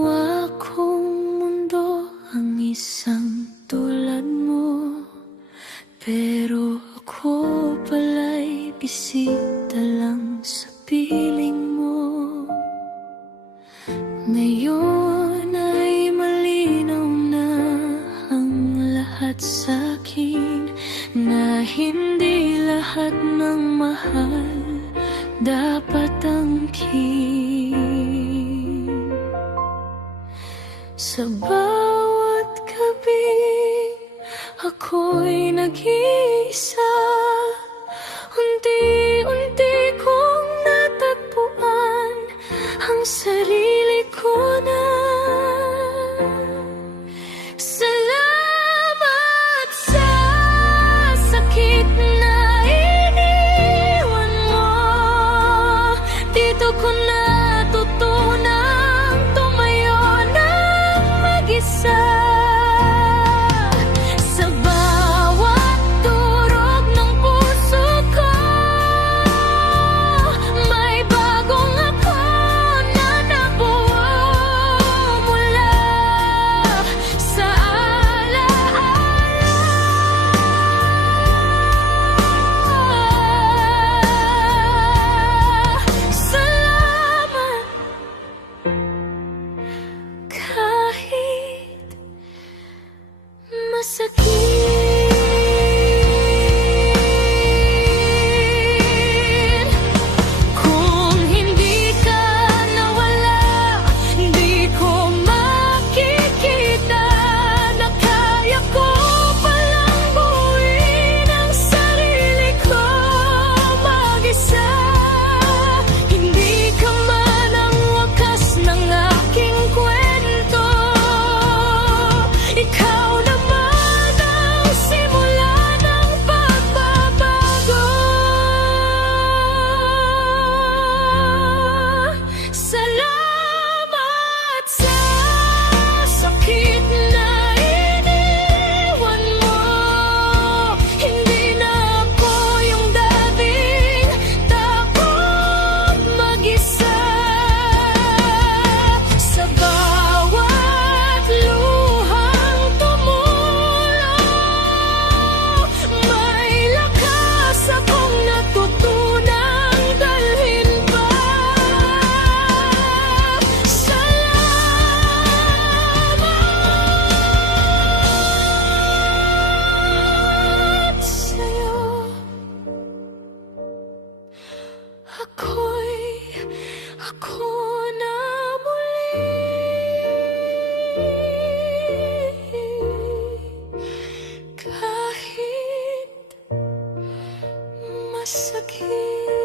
Ginawa kong mundo ang isang tulad mo, pero ako pala'y bisita lang sa piling mo. Ngayon ay malinaw na ang lahat sa'kin, na hindi lahat ng mahal dapat angkin. Sa bawat gabi, ako'y nag-iisa. Unti-unti kong natagpuan ang sarili ko na. Salamat sa sakit na iniwan mo. Dito ko natutunang tumayo ng mag-isa. Sa bawat durog ng puso ko, may bagong ako na nabuo mula sa alaala. Salamat kahit masakit. Kung hindi ka nawala, hindi ko makikita na kaya ko palang buuin ang sarili ko mag-isa. Hindi ka man ang wakas ng aking kwento. Ikaw naman ang simula ng pagbabago. Salamat sa sakit na iniwan mo. Hindi na ako yung dating takot mag-isa. Sa bawat luhang tumulong, may lakas akong natutunang dalhin pa. Salamat sa'yo. Ako na muli. Kahit masakit.